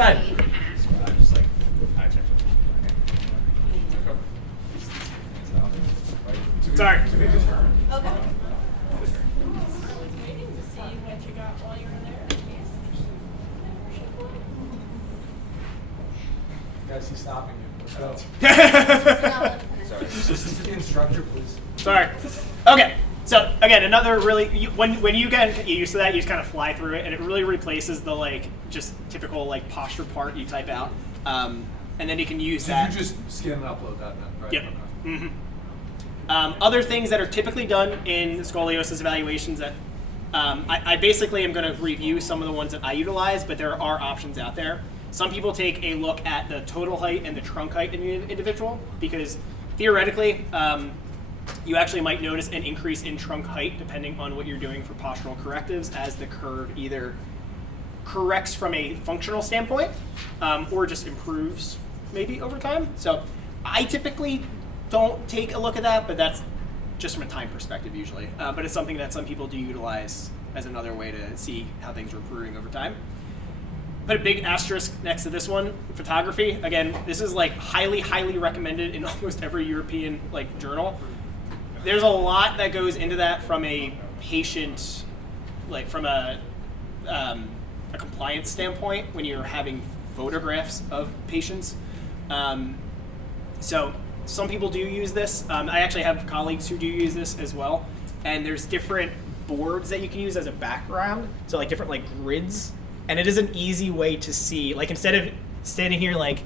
side. Just like eye check. Okay. Sorry. Okay. Guys, he's stopping you. Let's go. Sorry. Listen to the instructor, please. Sorry. Okay. So again, another really when you get used to that, you just kind of fly through it, and it really replaces the like just typical like posture part you type out, and then you can use that. You just scan and upload that then, right? Yep. Okay. Mm-hmm. Other things that are typically done in scoliosis evaluations that I basically am going to review some of the ones that I utilize, but there are options out there. Some people take a look at the total height and the trunk height in the individual because theoretically, you actually might notice an increase in trunk height depending on what you're doing for postural correctives as the curve either corrects from a functional standpoint or just improves maybe over time. So I typically don't take a look at that, but that's just from a time perspective usually. But it's something that some people do utilize as another way to see how things are improving over time. Put a big asterisk next to this one, photography. Again, this is like highly, highly recommended in almost every European like journal. There's a lot that goes into that from a patient, like from a compliance standpoint when you're having photographs of patients. So some people do use this. I actually have colleagues who do use this as well. And there's different boards that you can use as a background. So like different like grids. And it is an easy way to see, like instead of standing here like,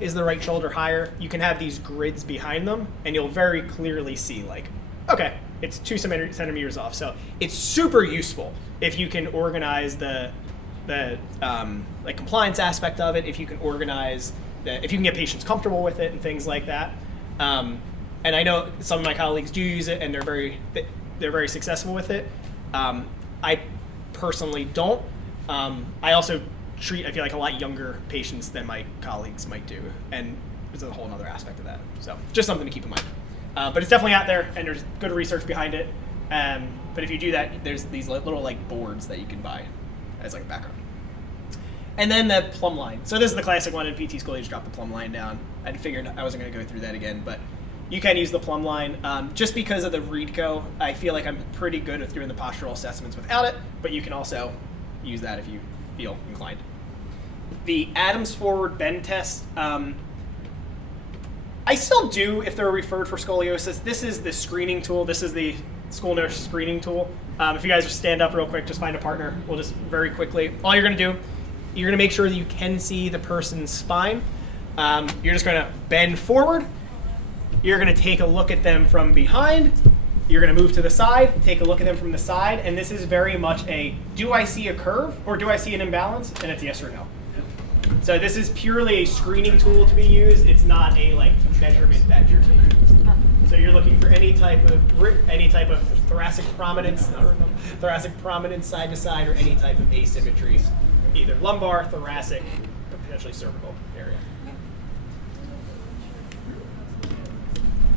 is the right shoulder higher? You can have these grids behind them and you'll very clearly see like, okay, it's 2 centimeters off. So it's super useful if you can organize the like compliance aspect of it, if you can organize, if you can get patients comfortable with it and things like that. And I know some of my colleagues do use it and they're very successful with it. I personally don't. I also treat, I feel like, a lot younger patients than my colleagues might do, and there's a whole other aspect of that. So just something to keep in mind. But it's definitely out there, and there's good research behind it. But if you do that, there's these little like boards that you can buy as like a background. And then the plumb line. So this is the classic one in PT School. You just drop the plumb line down. I figured I wasn't going to go through that again, but you can use the plumb line. Just because of the READCO, I feel like I'm pretty good with doing the postural assessments without it, but you can also use that if you feel inclined. The Adams forward bend test, I still do if they're referred for scoliosis. This is the screening tool. This is the school nurse screening tool. If you guys just stand up real quick, just find a partner. We'll just very quickly, all you're going to do, you're going to make sure that you can see the person's spine. You're just going to bend forward. You're going to take a look at them from behind. You're going to move to the side, take a look at them from the side, and this is very much a, do I see a curve or do I see an imbalance? And it's yes or no. So this is purely a screening tool to be used. It's not a like measurement that you're taking. So you're looking for any type of thoracic prominence side to side, or any type of asymmetry, either lumbar, thoracic, or potentially cervical area.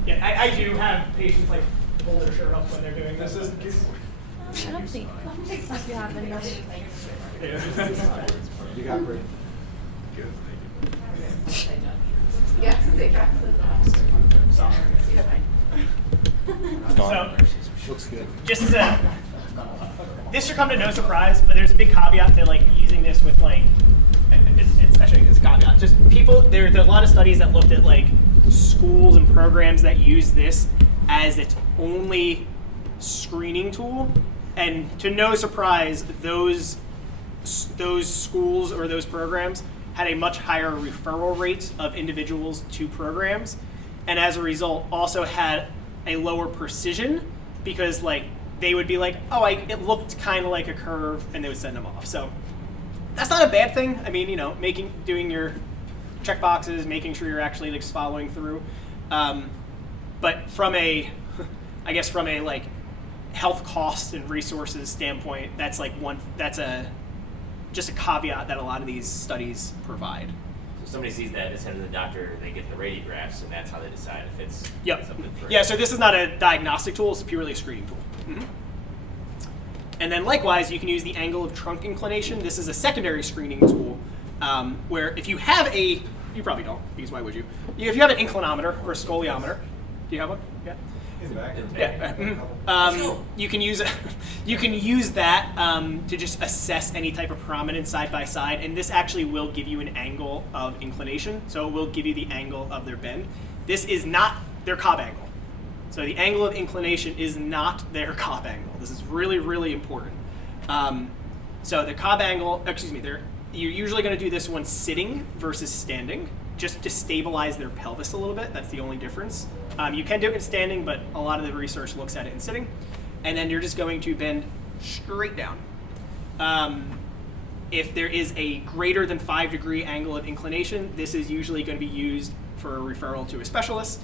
Yeah, I do have patients like pull their shirt up when they're doing this. I don't think you have any. You got great. Good, thank you. Yes, So, Looks good. just as a, this should come to no surprise, but there's a big caveat to like using this with like, it's actually it's a caveat. Just people, there's a lot of studies that looked at like schools and programs that use this as its only screening tool, and to no surprise, those schools or those programs had a much higher referral rate of individuals to programs, and as a result also had a lower precision because like they would be like, oh, it looked kind of like a curve, and they would send them off. So that's not a bad thing. I mean, you know, doing your check boxes, making sure you're actually like following through. But from a, I guess from a like health costs and resources standpoint, that's like just a caveat that a lot of these studies provide. So somebody sees that, they send to the doctor, they get the radiographs, and that's how they decide if it's something for Yeah, so this is not a diagnostic tool, it's purely a screening tool. Mm-hmm. And then likewise, you can use the angle of trunk inclination. This is a secondary screening tool where if you have you probably don't, because why would you? If you have an inclinometer or a scoliometer, do you have one? Yeah. In the back. Yeah. You can use that to just assess any type of prominence side by side, and this actually will give you an angle of inclination. So it will give you the angle of their bend. This is not their Cobb angle. So the angle of inclination is not their Cobb angle. This is really, really important. So the Cobb angle, you're usually going to do this one sitting versus standing, just to stabilize their pelvis a little bit. That's the only difference. You can do it in standing, but a lot of the research looks at it in sitting. And then you're just going to bend straight down. If there is a greater than 5-degree angle of inclination, this is usually going to be used for a referral to a specialist.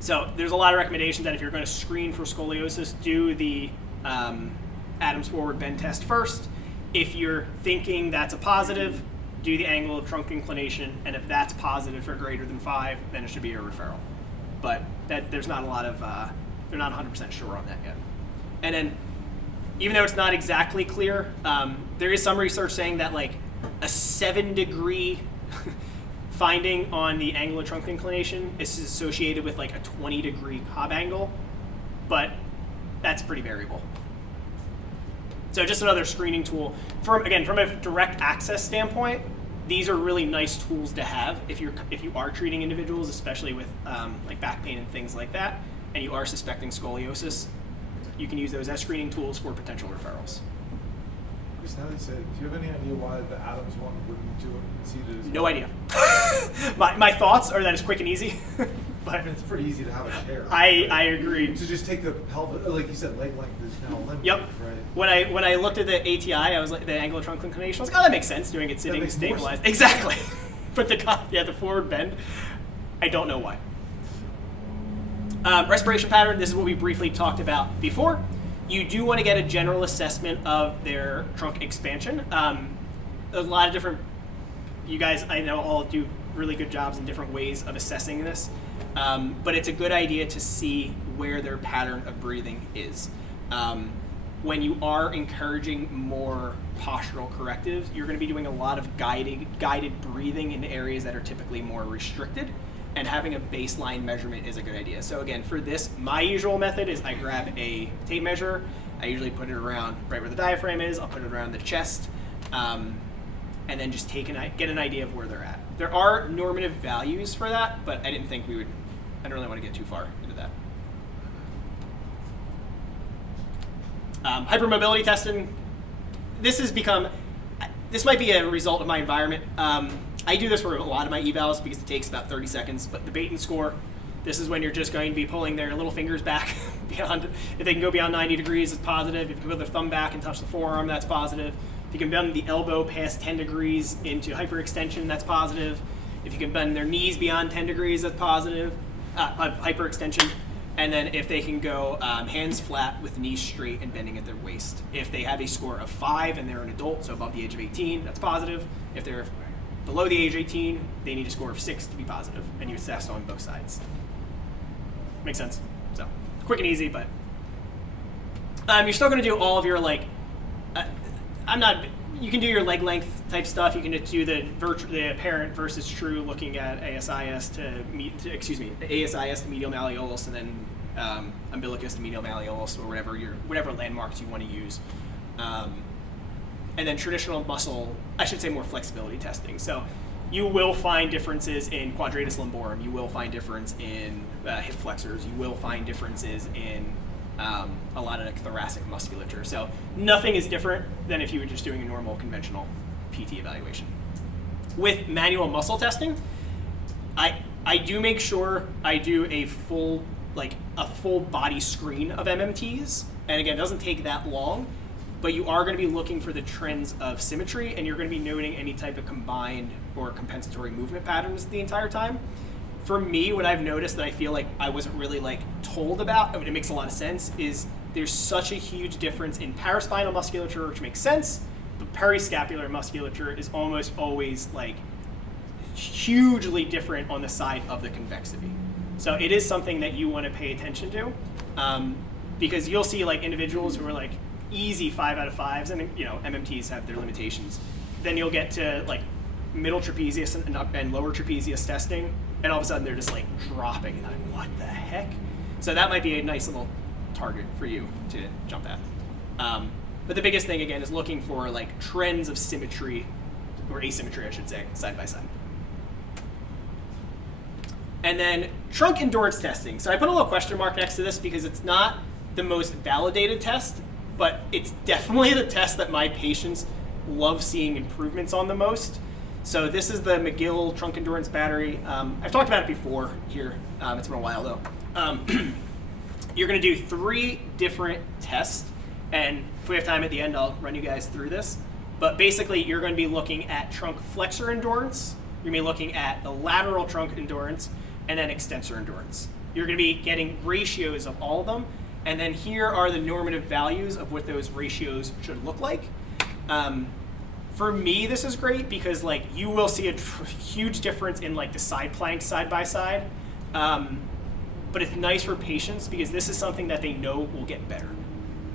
So there's a lot of recommendations that if you're going to screen for scoliosis, do the Adams forward bend test first. If you're thinking that's a positive, do the angle of trunk inclination, and if that's positive for greater than 5, then it should be a referral. But there's not a lot of, they're not 100% sure on that yet. And then, even though it's not exactly clear, there is some research saying that like a 7-degree finding on the angle of trunk inclination is associated with like a 20-degree Cobb angle, but that's pretty variable. So just another screening tool. From a direct access standpoint, these are really nice tools to have if you are treating individuals, especially with like back pain and things like that, and you are suspecting scoliosis. You can use those as screening tools for potential referrals. Chris, now that you said, do you have any idea why the Adams one wouldn't do it seated as No well? idea. my thoughts are that it's quick and easy, but I mean, it's pretty easy to have a chair. I agree. So just take the pelvic, like you said, leg length is now limited. Yep. Right. When I looked at the ATI, I was like the angle of trunk inclination. I was like, oh, that makes sense. Doing it sitting, makes more stabilized. sense. Exactly. But the forward bend, I don't know why. Respiration pattern. This is what we briefly talked about before. You do want to get a general assessment of their trunk expansion. A lot of different, you guys I know all do really good jobs in different ways of assessing this, but it's a good idea to see where their pattern of breathing is. When you are encouraging more postural correctives, you're going to be doing a lot of guided breathing in areas that are typically more restricted, and having a baseline measurement is a good idea. So again, for this, my usual method is I grab a tape measure, I usually put it around right where the diaphragm is, I'll put it around the chest, and then just get an idea of where they're at. There are normative values for that, but I didn't think I don't really want to get too far into that. Hypermobility testing, this might be a result of my environment. I do this for a lot of my evals because it takes about 30 seconds, but the bait and score, this is when you're just going to be pulling their little fingers back beyond, if they can go beyond 90 degrees, it's positive. If you can put their thumb back and touch the forearm, that's positive. If you can bend the elbow past 10 degrees into hyperextension, that's positive. If you can bend their knees beyond 10 degrees, that's positive, hyperextension. And then if they can go hands flat with knees straight and bending at their waist. If they have a score of 5 and they're an adult, so above the age of 18, that's positive. If they're below the age of 18, they need a score of 6 to be positive, and you assess on both sides. Makes sense? So, quick and easy, but you're still going to do all of your, you can do your leg length type stuff. You can do the apparent versus true, looking at ASIS to medial malleolus, and then umbilicus to medial malleolus, or whatever landmarks you want to use. And then traditional muscle, I should say more flexibility testing. So you will find differences in quadratus lumborum. You will find difference in hip flexors. You will find differences in a lot of thoracic musculature. So nothing is different than if you were just doing a normal conventional PT evaluation. With manual muscle testing, I do make sure I do a full body screen of MMTs. And again, it doesn't take that long, but you are going to be looking for the trends of symmetry, and you're going to be noting any type of combined or compensatory movement patterns the entire time. For me, what I've noticed that I feel like I wasn't really told about, I mean, it makes a lot of sense, is there's such a huge difference in paraspinal musculature, which makes sense, but periscapular musculature is almost always hugely different on the side of the convexity. So it is something that you want to pay attention to. because you'll see like individuals who are like easy 5 out of 5s, and MMTs have their limitations. Then you'll get to like middle trapezius and lower trapezius testing, and all of a sudden they're just like dropping, and I'm like, what the heck? So that might be a nice little target for you to jump at. But the biggest thing again is looking for like trends of symmetry, or asymmetry I should say, side by side. And then trunk endurance testing. So I put a little question mark next to this because it's not the most validated test, but it's definitely the test that my patients love seeing improvements on the most. So this is the McGill trunk endurance battery. I've talked about it before here. It's been a while though. You're going to do 3 different tests, and if we have time at the end, I'll run you guys through this. But basically, you're going to be looking at trunk flexor endurance. You're going to be looking at the lateral trunk endurance, and then extensor endurance. You're going to be getting ratios of all of them, and then here are the normative values of what those ratios should look like. For me, this is great because like you will see a huge difference in like the side planks side by side. But it's nice for patients because this is something that they know will get better.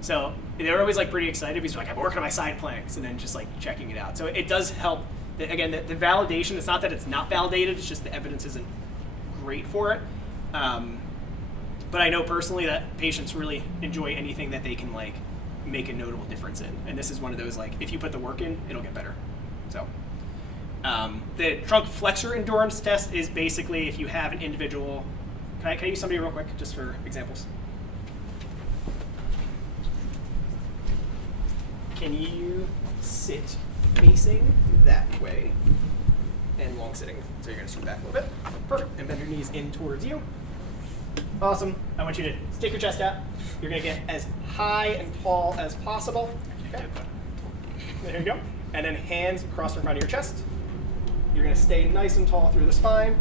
So they're always like pretty excited because they're like, I'm working on my side planks, and then just like checking it out. So it does help. Again, the validation, it's not that it's not validated, it's just the evidence isn't great for it. But I know personally that patients really enjoy anything that they can like make a notable difference in. And this is one of those like, if you put the work in, it'll get better. So the trunk flexor endurance test is basically if you have an individual. Can I use somebody real quick, just for examples? Can you sit facing that way and long sitting? So you're going to scoot back a little bit. Perfect. And bend your knees in towards you. Awesome. I want you to stick your chest out. You're going to get as high and tall as possible. Okay. There you go. And then hands crossed in front of your chest. You're going to stay nice and tall through the spine.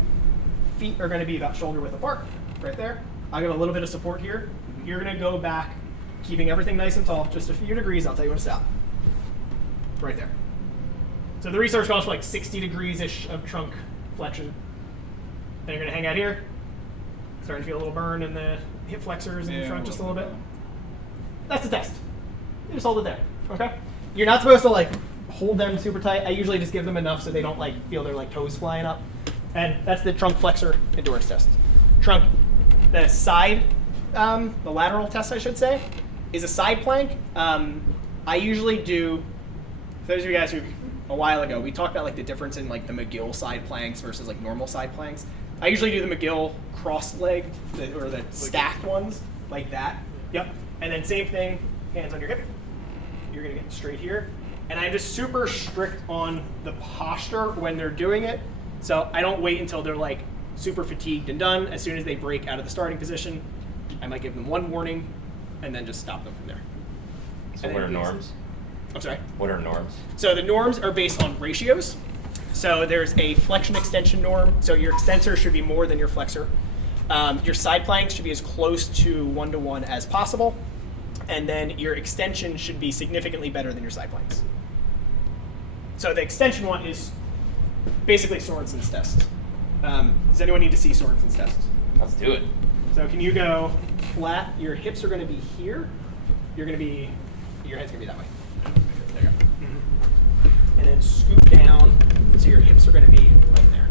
Feet are going to be about shoulder width apart, right there. I got a little bit of support here. You're going to go back, keeping everything nice and tall, just a few degrees. I'll tell you when to stop. Right there. So the research calls for like 60 degrees-ish of trunk flexion. Then you're going to hang out here. Starting to feel a little burn in the hip flexors and the trunk just a little bit. That's the test. You just hold it there, okay? You're not supposed to like hold them super tight. I usually just give them enough so they don't like feel their like toes flying up. And that's the trunk flexor endurance test. The side, the lateral test, I should say, is a side plank. I usually do, for those of you guys who, a while ago, we talked about like the difference in like the McGill side planks versus like normal side planks. I usually do the McGill cross leg, or the stacked ones, like that. Yep. And then same thing, hands on your hip. You're gonna get straight here. And I'm just super strict on the posture when they're doing it. So I don't wait until they're like super fatigued and done. As soon as they break out of the starting position, I might give them one warning and then just stop them from there. So what are norms? I'm sorry? What are norms? So the norms are based on ratios. So there's a flexion extension norm. So your extensor should be more than your flexor. Your side planks should be as close to 1-to-1 as possible. And then your extension should be significantly better than your side planks. So the extension one is basically Sorensen's test. Does anyone need to see Sorensen's test? Let's do it. So can you go flat? Your hips are going to be here. Your head's going to be that way. There you go. Mm-hmm. And then scoot down so your hips are going to be right there.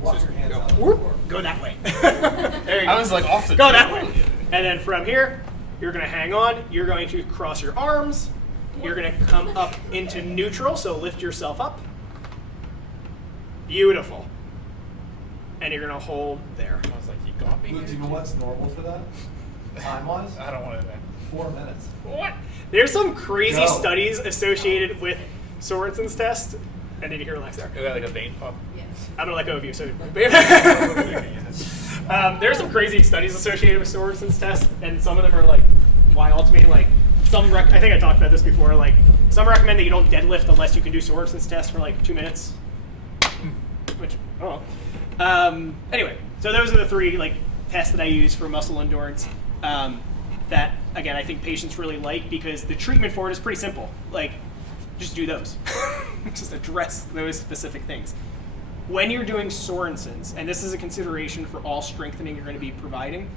Walk So your hands go, out. whoop, go that way. There you go. I was like off the Go that way. And then from here, you're going to hang on. You're going to cross your arms. You're going to come up into neutral, so lift yourself up. Beautiful. And you're going to hold there. I was like, you got me. Do you know what's normal for that? Time-wise? I don't want to. 4 minutes. What? There's some crazy Go. studies associated with Sorensen's test. I need to hear relax there. Is that like a vein pump? Yes. I'm gonna let go of you. So, there's some crazy studies associated with Sorensen's test, and some of them are like wild to me. Like I think I talked about this before. Like some recommend that you don't deadlift unless you can do Sorensen's test for like 2 minutes. Which anyway, so those are the 3 like tests that I use for muscle endurance. That again, I think patients really like because the treatment for it is pretty simple. Like, just do those. Just address those specific things. When you're doing Sorensen's, and this is a consideration for all strengthening you're going to be providing,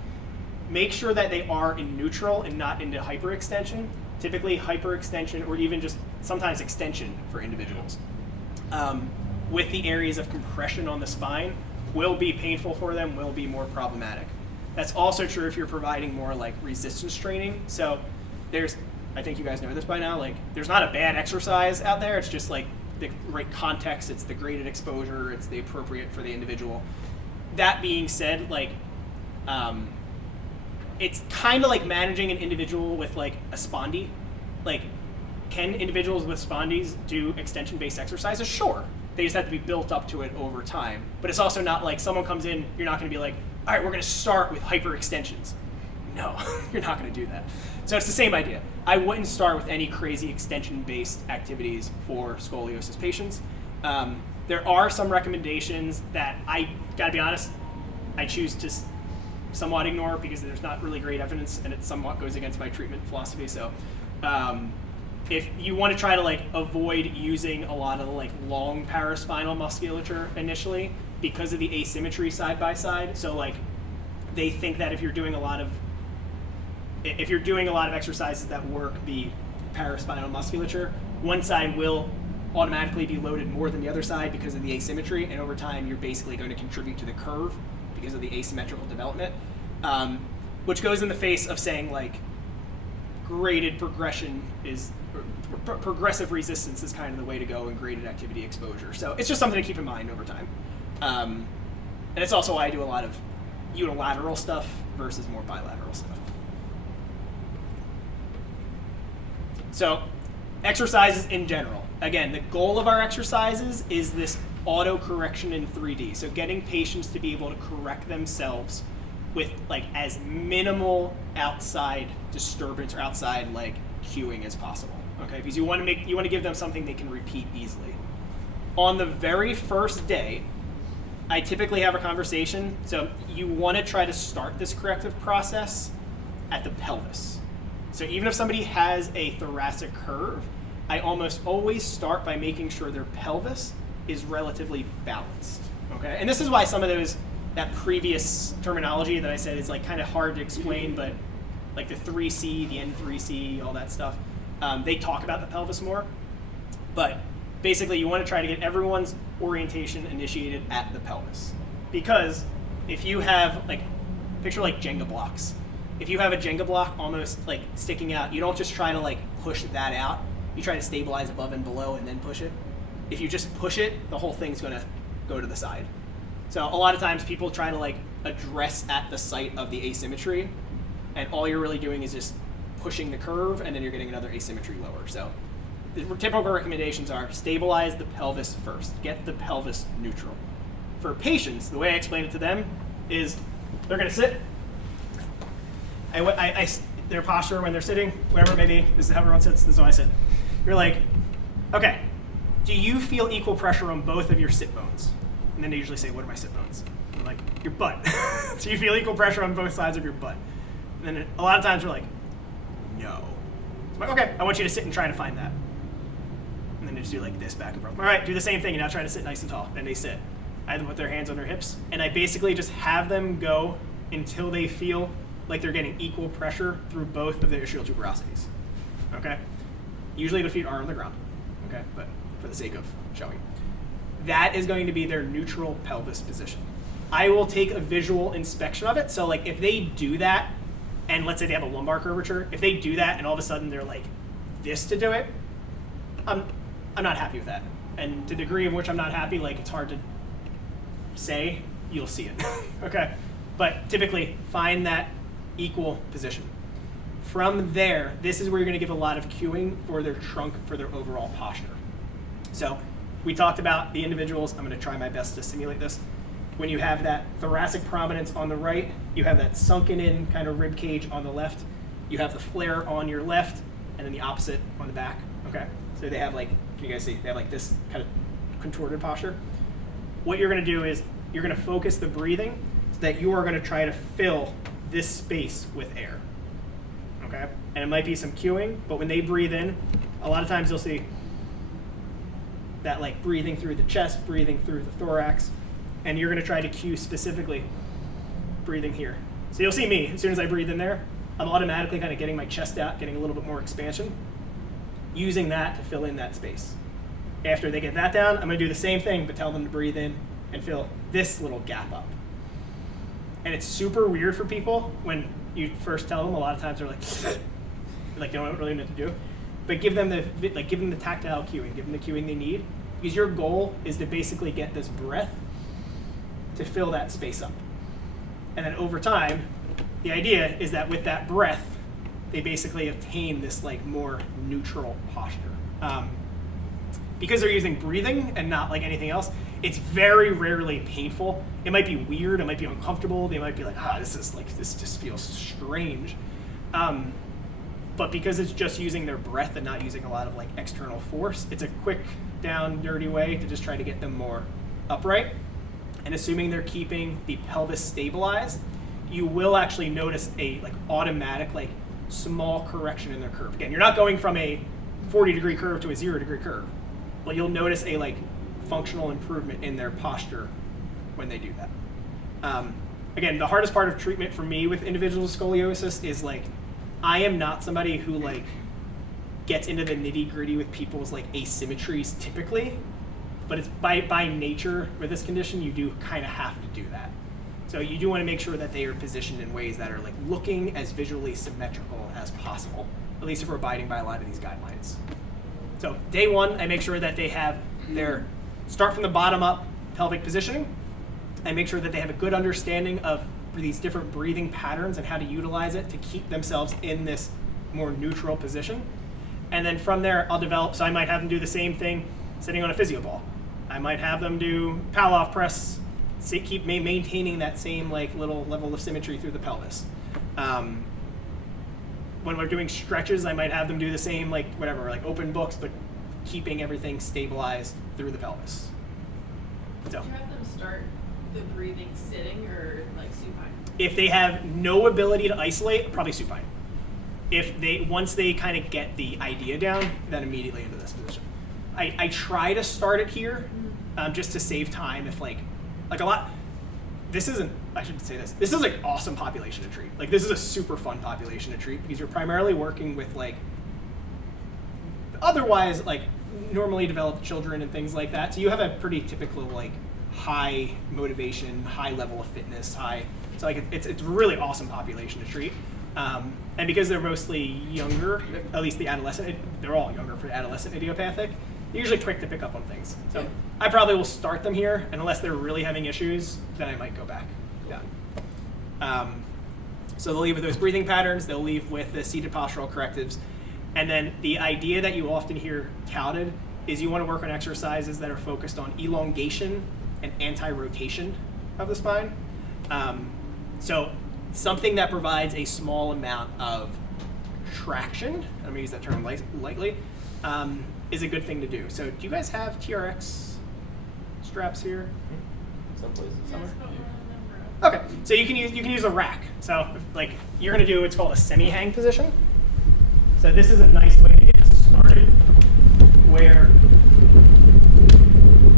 make sure that they are in neutral and not into hyperextension. Typically hyperextension or even just sometimes extension for individuals. With the areas of compression on the spine will be painful for them, will be more problematic. That's also true if you're providing more like resistance training. So there's, I think you guys know this by now, like there's not a bad exercise out there. It's just like the right context, it's the graded exposure, it's the appropriate for the individual. That being said, like it's kind of like managing an individual with like a spondy. Like, can individuals with spondies do extension-based exercises? Sure. They just have to be built up to it over time. But it's also not like someone comes in, you're not going to be like, all right, we're going to start with hyperextensions. No, you're not going to do that. So it's the same idea. I wouldn't start with any crazy extension-based activities for scoliosis patients. There are some recommendations that I gotta be honest, I choose to somewhat ignore because there's not really great evidence and it somewhat goes against my treatment philosophy. So if you want to try to like avoid using a lot of the like long paraspinal musculature initially because of the asymmetry side by side. So like they think that if you're doing a lot of exercises that work the paraspinal musculature, one side will automatically be loaded more than the other side because of the asymmetry, and over time you're basically going to contribute to the curve because of the asymmetrical development, which goes in the face of saying like graded progression is, progressive resistance is kind of the way to go in graded activity exposure. So it's just something to keep in mind over time. And it's also why I do a lot of unilateral stuff versus more bilateral stuff. So exercises in general. Again, the goal of our exercises is this auto correction in 3D. So getting patients to be able to correct themselves with like as minimal outside disturbance or outside like cueing as possible. Okay, because you want to give them something they can repeat easily. On the very first day, I typically have a conversation. So you want to try to start this corrective process at the pelvis. So even if somebody has a thoracic curve, I almost always start by making sure their pelvis is relatively balanced. Okay, and this is why some of that previous terminology that I said is like kind of hard to explain, but like the 3C, the N3C, all that stuff, they talk about the pelvis more. But basically, you want to try to get everyone's orientation initiated at the pelvis, because if you have like, picture like Jenga blocks. If you have a Jenga block almost like sticking out, you don't just try to like push that out. You try to stabilize above and below and then push it. If you just push it, the whole thing's gonna go to the side. So a lot of times people try to like address at the site of the asymmetry, and all you're really doing is just pushing the curve, and then you're getting another asymmetry lower. So the typical recommendations are stabilize the pelvis first. Get the pelvis neutral. For patients, the way I explain it to them is they're gonna sit. Their posture when they're sitting, whatever it may be, this is how everyone sits, this is how I sit. You're like, okay, do you feel equal pressure on both of your sit bones? And then they usually say, what are my sit bones? I'm like, your butt. Do you feel equal pressure on both sides of your butt? And then a lot of times they're like, no. So I'm like, okay, I want you to sit and try to find that. And then they just do like this back and forth. All right, do the same thing and now try to sit nice and tall. Then they sit. I have them put their hands on their hips, and I basically just have them go until they feel like they're getting equal pressure through both of their ischial tuberosities. Okay? Usually the feet are on the ground, okay? But for the sake of showing. That is going to be their neutral pelvis position. I will take a visual inspection of it. So like if they do that, and let's say they have a lumbar curvature, if they do that and all of a sudden they're like this to do it, I'm not happy with that. And to the degree of which I'm not happy, like it's hard to say, you'll see it, okay? But typically find that equal position. From there, this is where you're going to give a lot of cueing for their trunk, for their overall posture. So we talked about the individuals. I'm going to try my best to simulate this. When you have that thoracic prominence on the right, you have that sunken in kind of rib cage on the left, you have the flare on your left, and then the opposite on the back, okay? So they have like, can you guys see? They have like this kind of contorted posture. What you're going to do is you're going to focus the breathing so that you are going to try to fill this space with air, okay? And it might be some cueing, but when they breathe in, a lot of times you'll see that like breathing through the chest, breathing through the thorax, and you're gonna try to cue specifically breathing here. So you'll see me, as soon as I breathe in there, I'm automatically kind of getting my chest out, getting a little bit more expansion, using that to fill in that space. After they get that down, I'm gonna do the same thing, but tell them to breathe in and fill this little gap up. And it's super weird for people when you first tell them. A lot of times they're like they don't really know what to do. But give them the tactile cueing, give them the cueing they need, because your goal is to basically get this breath to fill that space up. And then over time, the idea is that with that breath, they basically obtain this like more neutral posture. Because they're using breathing and not like anything else, it's very rarely painful. It might be weird, it might be uncomfortable, they might be like, this just feels strange. But because it's just using their breath and not using a lot of like external force, it's a quick, down, dirty way to just try to get them more upright. And assuming they're keeping the pelvis stabilized, you will actually notice a like automatic like small correction in their curve. Again, you're not going from a 40-degree curve to a 0-degree curve, but you'll notice a like functional improvement in their posture when they do that. Again, the hardest part of treatment for me with individuals with scoliosis is like, I am not somebody who like gets into the nitty-gritty with people's like asymmetries typically, but it's by nature with this condition, you do kind of have to do that. So you do want to make sure that they are positioned in ways that are like looking as visually symmetrical as possible, at least if we're abiding by a lot of these guidelines. So day one, I make sure that they have their start from the bottom up pelvic positioning. I make sure that they have a good understanding of these different breathing patterns and how to utilize it to keep themselves in this more neutral position. And then from there, I'll develop, so I might have them do the same thing sitting on a physio ball. I might have them do Palloff press, keep maintaining that same like little level of symmetry through the pelvis. When we're doing stretches, I might have them do the same, like whatever, like open books, but keeping everything stabilized through the pelvis. So, Did you have them start the breathing sitting or like supine? if they have no ability to isolate, probably supine. Once they kind of get the idea down, then immediately into this position. I try to start it here, just to save time. If like a lot, this isn't. I should say this. This is like awesome population to treat. Like this is a super fun population to treat because you're primarily working with like otherwise like normally developed children and things like that. So you have a pretty typical like high motivation, high level of fitness, so like it's a really awesome population to treat. And because they're mostly younger, at least the adolescent, they're all younger for adolescent idiopathic, they're usually quick to pick up on things. So I probably will start them here, and unless they're really having issues, then I might go back down. So they'll leave with those breathing patterns, they'll leave with the seated postural correctives, and then the idea that you often hear touted is you want to work on exercises that are focused on elongation and anti-rotation of the spine. So something that provides a small amount of traction, I'm going to use that term lightly, is a good thing to do. So do you guys have TRX straps here? Some places. Somewhere? Yes, but we're on number of- Okay, so you can use a rack. So like you're going to do what's called a semi-hang position. So this is a nice way to get started, where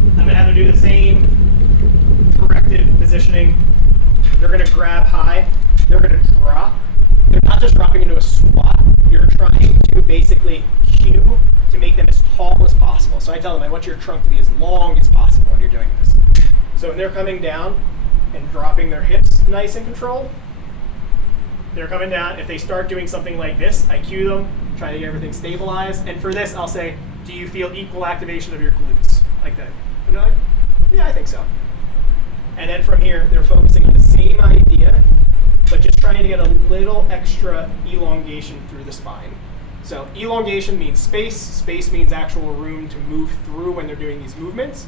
I'm going to have them do the same corrective positioning. They're going to grab high. They're going to drop. They're not just dropping into a squat. You're trying to basically cue to make them as tall as possible. So I tell them, I want your trunk to be as long as possible when you're doing this. So when they're coming down and dropping their hips nice and controlled, they're coming down. If they start doing something like this, I cue them, try to get everything stabilized. And for this, I'll say, do you feel equal activation of your glutes? Like that. And they're like, yeah, I think so. And then from here, they're focusing on the same idea, but just trying to get a little extra elongation through the spine. So elongation means space. Space means actual room to move through when they're doing these movements.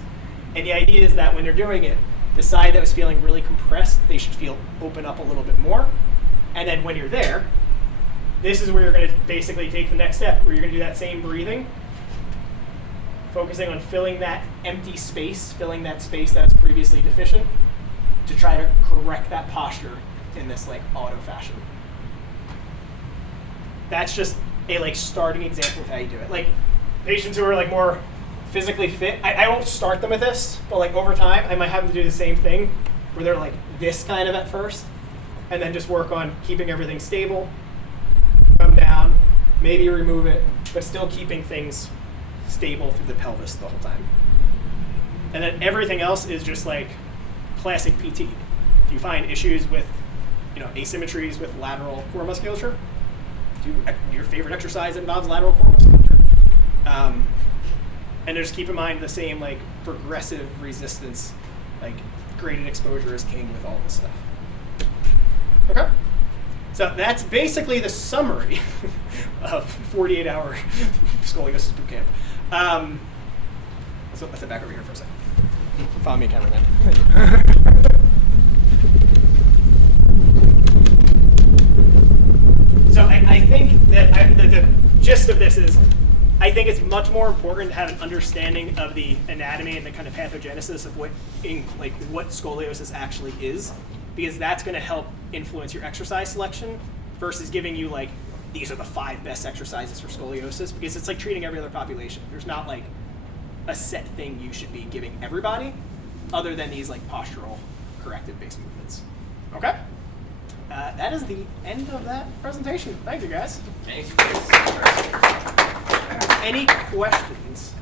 And the idea is that when they're doing it, the side that was feeling really compressed, they should feel open up a little bit more. And then when you're there, this is where you're going to basically take the next step, where you're going to do that same breathing, focusing on filling that empty space, filling that space that's previously deficient, to try to correct that posture in this like auto fashion. That's just a like starting example of how you do it. Like patients who are like more physically fit, I won't start them with this, but like over time, I might have them do the same thing, where they're like this kind of at first, and then just work on keeping everything stable. Come down, maybe remove it, but still keeping things stable through the pelvis the whole time. And then everything else is just like classic PT. If you find issues with, asymmetries with lateral core musculature, do your favorite exercise that involves lateral core musculature. And just keep in mind the same like progressive resistance, like graded exposure is king with all this stuff. Okay? So that's basically the summary of 48-hour scoliosis boot camp. So let's sit back over here for a second. Follow me, cameraman. So I think that the gist of this is, I think it's much more important to have an understanding of the anatomy and the kind of pathogenesis of what scoliosis actually is, because that's going to help influence your exercise selection versus giving you like, these are the 5 best exercises for scoliosis, because it's like treating every other population. There's not like a set thing you should be giving everybody other than these like postural corrective based movements. Okay? That is the end of that presentation. Thank you, guys. Thanks. Any questions?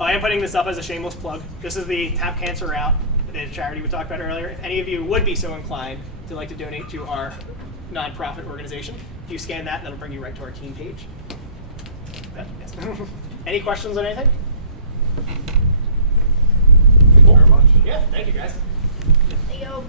I am putting this up as a shameless plug. This is the Tap Cancer Route, the charity we talked about earlier. If any of you would be so inclined to like to donate to our nonprofit organization, if you scan that, that'll bring you right to our team page. Yes. Any questions on anything? Thank you very much. Yeah, thank you, guys. Theo.